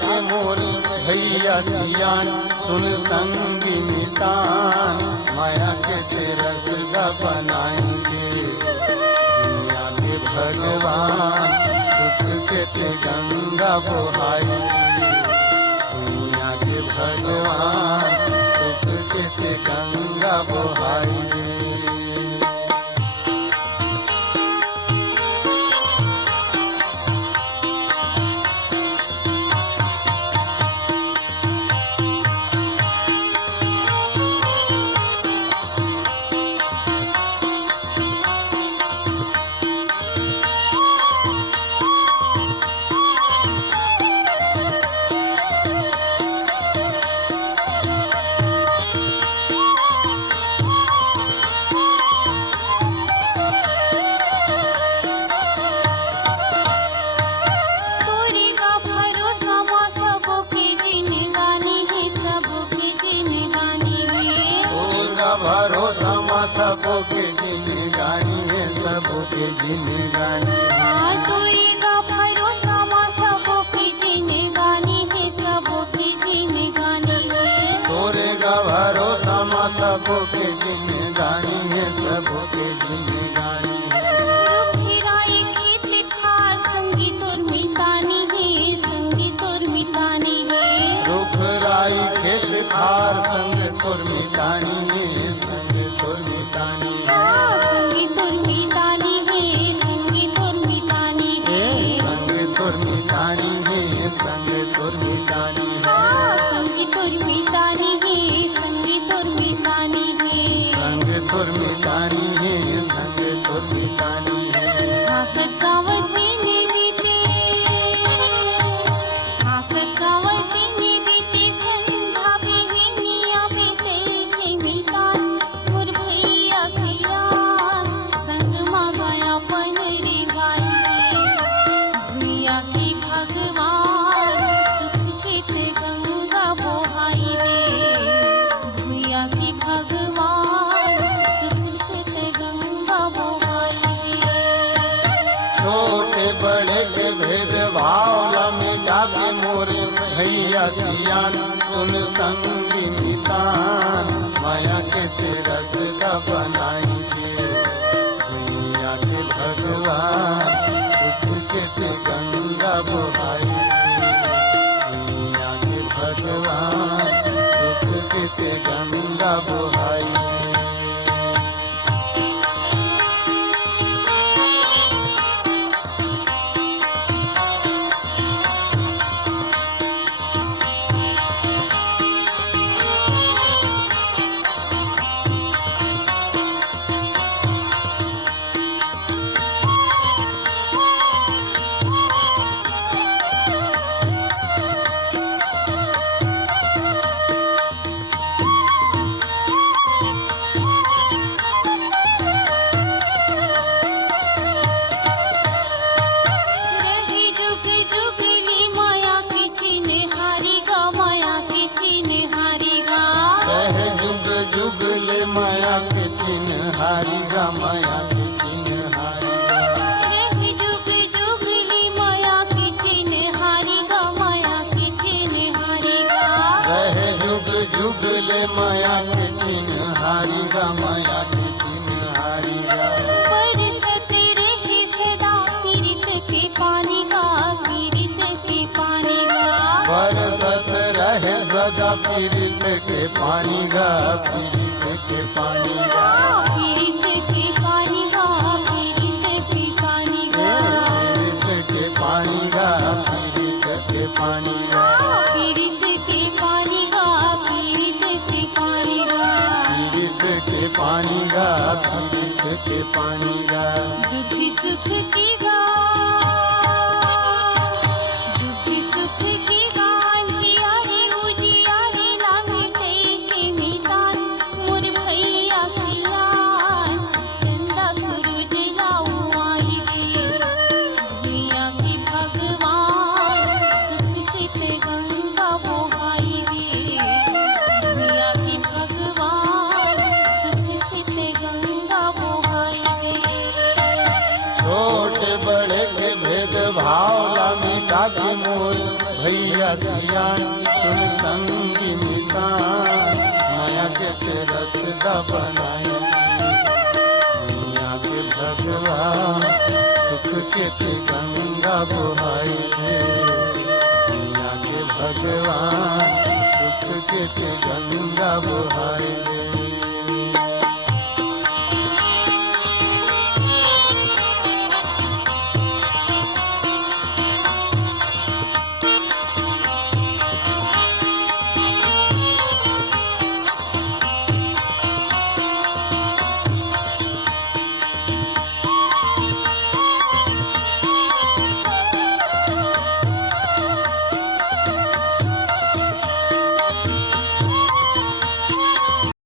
के मोर भैया सियान सुन संगी नितान माया के तेरस गा बनाएंगे दुनिया के भगवान सुख के ते गंगा बहाएंगे दुनिया के भगवान सुख के ते गंगा बहाएंगे। भरोसा माँ सबके जिंदगानी है सबके जिंदगानी तोरेगा भरोसा माँ सबके जिंदगानी है सबके जिंदगानी तोरेगा भरोसा माँ सबके जिंदगानी है सबके जिंदगानी रुखराई खेत खार संगी तोर मितानी है संगी तोर मितानी है रुखराई खेत खार संग तोर मितानी है भैया सियान सुन संगी नितान माया के तेरस का बनाएंगे दुनिया के भगवान सुख के ते गंगा बहाएंगे दुनिया के भगवान सुख के ते गंगा बहाएंगे। माया के चिन्हारी गा माया के चिन्हारी रह जुग जुगली माया के चिन्हारी गा माया के चिन्हारी रह जुग जुगले माया के चिन्हारी गा माया के चिन्हारी बरसत रहे सदा पीरित के पानी गा पीरित के पानी गा बरसत रहे सदा पीरित के पानी गा पीरित के पानी गा पीरित के पानी गा पीरित के पानी गा पीरित के पानी गा पीरित के पानी गा पीरित के पानी गा पीरित के पानी गा पीरित के पानी गा पीरित के पानी गा दुख सुख की गा दुख सुख की गा हियारे उजियारे ना मिटे के मितान मोर भैया सियान चंदा सूरज लाऊ आई गे दुनिया के भगवान सुख के गंगा बहाई गे दुनिया के भगवान सुख के गंगा बहाई गे छोटे बड़े के भेद भाव ला मिटा के मोर भैया सियाण सुन संगी मितान, माया के ते रसदा बनाए मियाँ के भगवान, सुख के ते गंगा बुहाई दे मियाँ के भगवान, सुख के ते गंगा बुहाई दे।